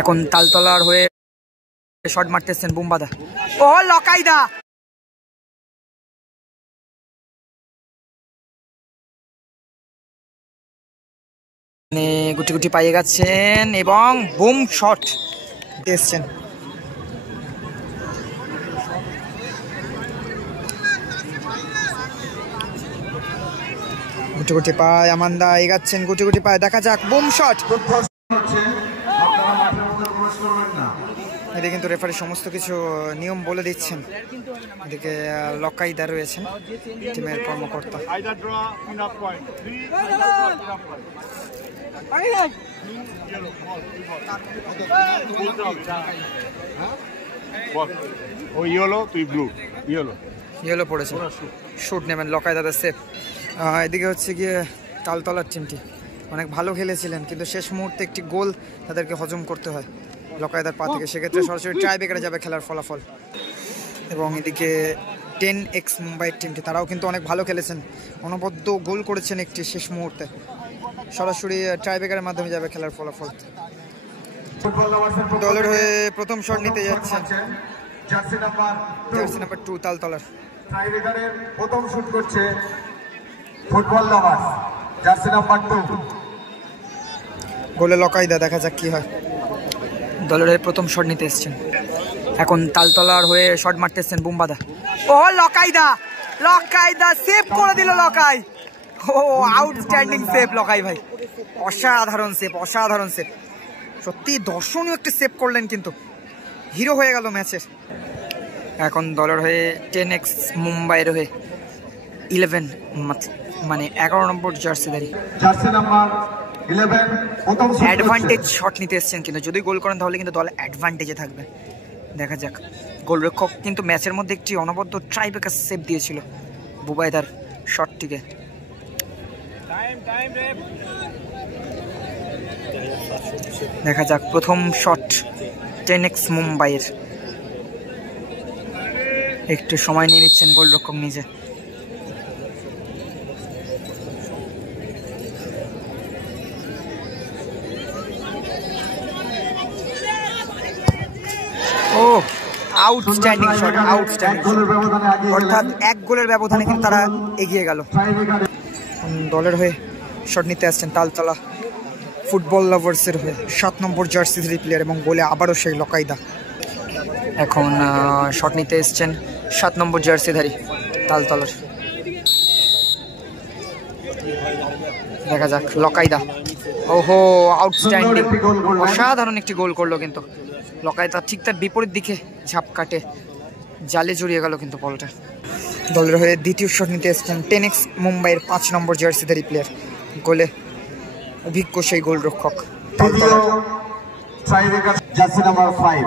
এখন তালতলার হয়ে শট মারতেছেন বুম্বাদা। ও লকাইদা, গুটি গুটি পাইয়ে গেছেন এবং বুম শট দিয়েছেন। গুটি গুটি পায় আমান্দা এগাচ্ছেন, গুটি গুটি পায়, দেখা যাক বুম শট। এদিকে কিন্তু রেফারি সমস্ত কিছু নিয়ম বলে দিচ্ছেন। এদিকে লকাইদা রয়েছেন টিমের কর্মকর্তা। ইয়েলো পড়েছে, শুট নেবেন লকাইদাদের সেফ। এদিকে হচ্ছে গিয়ে তালতলার টিমটি অনেক ভালো খেলেছিলেন, কিন্তু শেষ মুহূর্তে একটি গোল তাদেরকে হজম করতে হয় লকাইদার পা থেকে, সেক্ষেত্রে সরাসরি টাইব্রেকারে যাবে খেলার ফলাফল। এবং এদিকে 10X মুম্বাইয়ের টিমটি, তারাও কিন্তু অনেক ভালো খেলেছেন, অনবদ্য গোল করেছেন একটি শেষ মুহূর্তে, সরাসরি টাইব্রেকারের মাধ্যমে যাবে খেলার ফলাফল। দলের হয়ে প্রথম শট নিতে যাচ্ছেন জার্সি নাম্বার 2 তালতলার। টাইব্রেকারের প্রথম শুট করছে ফুটবল লাভার্স জার্সি নাম্বার 2। গোলে লকাইদা, দেখা যাক কি হয়। দলের হয়ে প্রথম শট নিতে এসছেন, এখন তালতলার হয়ে শট মারতেছেন বুম্বাদা। ও লকাইদা, লকাইদা সেভ করে দিল লকাই। ও আউটস্ট্যান্ডিং সেভ লকাই ভাই, অসাধারণ সেভ, অসাধারণ সেভ, সত্যি দর্শনীয় একটি সেভ করলেন, কিন্তু হিরো হয়ে গেল ম্যাচের। এখন দলের হয়ে 10X মুম্বাইয়ের হয়ে 11 মানে 11 নম্বর জার্সিধারী জার্সি নাম্বার 11 প্রথম অ্যাডভান্টেজ শট নিতে এসছেন, কিন্তু যদি গোল করেন তাহলে কিন্তু দল অ্যাডভান্টেজে থাকবে। দেখা যাক। গোলরক্ষক কিন্তু ম্যাচের মধ্যে একটি অনবদ্য ট্রাইব্রেকার সেভ দিয়েছিল বুবাইদার শটটিকে। দেখা যাক প্রথম শট 10X মুম্বাইয়ের। একটু সময় নিয়ে নিচ্ছেন গোলরক্ষক নিজে। ও আউটস্ট্যান্ডিং শট, আউটস্ট্যান্ডিং, অর্থাৎ 1 গোলের ব্যবধানে কিন্তু তারা এগিয়ে গেল। দলের হয়ে শট নিতে আসছেন তালতলা ফুটবল লাভার্সের হয়ে 7 নম্বর জার্সিধারী প্লেয়ার, এবং গোলে আবারও সেই লকাইদা। এখন শট নিতে এসছেন 7 নম্বর জার্সিধারী তালতলার। দেখা যাক লকাইদা। ওহো আউটস্ট্যান্ডিং, অসাধারণ একটি গোল করলো কিন্তু লকাইদা, ঠিক তার বিপরীত দিকে ঝাপ কাটে জালে জড়িয়ে গেল কিন্তু বলটা। দলের হয়ে দ্বিতীয় শট নিতে এসছেন 10X মুম্বাইয়ের 5 নম্বর জার্সিধারী প্লেয়ার, গোলে অভিজ্ঞ সেই গোলরক্ষক জার্সি নাম্বার 5।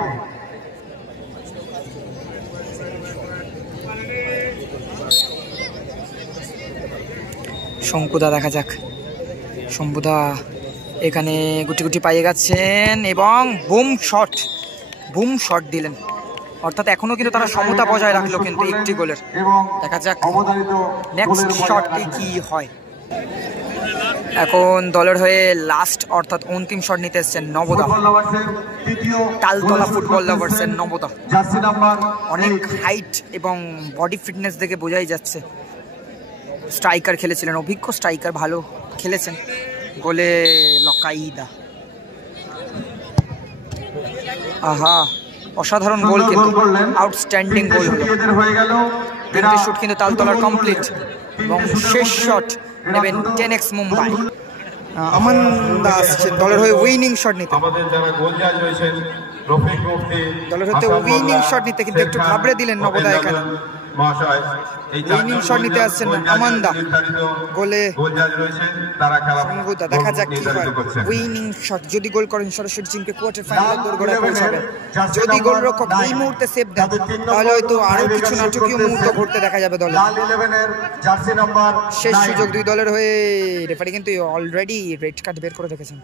শঙ্কুদা, দেখা যাক শম্ভুদা এখানে গুটি গুটি পাইয়ে গেছেন এবং বুম শট দিলেন, অর্থাৎ এখনো কিন্তু তারা সমতা বজায় রাখলো কিন্তু একটি গোলের। দেখা যাক নেক্সট শটটি কি হয়। এখন দলের হয়ে লাস্ট অর্থাৎ অন্তিম শট নিতে এসছেন নবদা, তালতলা ফুটবল লাভার্সের নবদা। অনেক হাইট এবং বডি ফিটনেস দেখে বোঝাই যাচ্ছে স্ট্রাইকার খেলেছিলেন, অভিজ্ঞ স্ট্রাইকার, ভালো খেলেছেন। গোলে লকাইদা, আহা অসাধারণ গোল, কিন্তু আউটস্ট্যান্ডিং গোল হলো। 3টে শুট কিন্তু তালতলার কমপ্লিট, এবং শেষ শট নেবেন 10X মুম্বাই। আমান্দা আসছেন দলের হয়ে উইনিং শট নিতে। দলের হতে উইনিং শট নিতে কিন্তু একটু ঘাবড়ে দিলেন নবদা এখানে। উইনিং শট নিতে আসছেন আমান্দা, গোলে শঙ্কুদা। দেখা যাক কি হয়। উইনিং শট যদি গোল করেন সরাসরি টিমকে কোয়ার্টার ফাইনালে দোরগোড়ায় পৌঁছাবেন। যদি গোলরক্ষক এই মুহূর্তে সেভ দেন তাহলে হয়তো আরো কিছু নাটকীয় মুহূর্ত ঘটতে দেখা যাবে দলে। শেষ সুযোগ 2 দলের হয়ে। রেফারি কিন্তু অলরেডি রেড কার্ড বের করে রেখেছেন।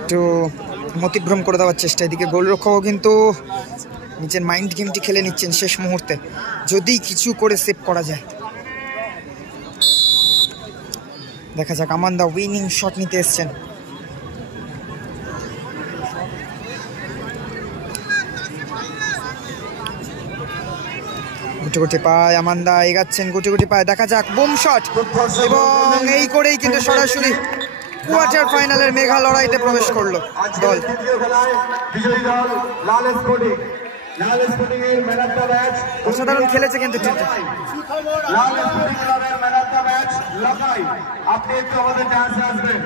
একটু মতিভ্রম করে দেওয়ার চেষ্টা, এদিকে গোলরক্ষকও কিন্তু নিজের মাইন্ড গেমটি খেলে নিচ্ছেন শেষ মুহূর্তে, যদি কিছু করে সেভ করা যায়। দেখা যাক, আমান দা উইনিং শট নিতে এসছেন। গুটি গুটি পায় আমান্দা, এগাচ্ছেন গুটি গুটি পায়, দেখা যাক বুম শট, এবং এই করেই কিন্তু সরাসরি কোয়ার্টার ফাইনালের মেঘা লড়াইতে প্রবেশ করলো দল। অসাধারণ খেলেছে কিন্তু টিমটা। আপনি একটু আমাদের ডান্সে আসবেন।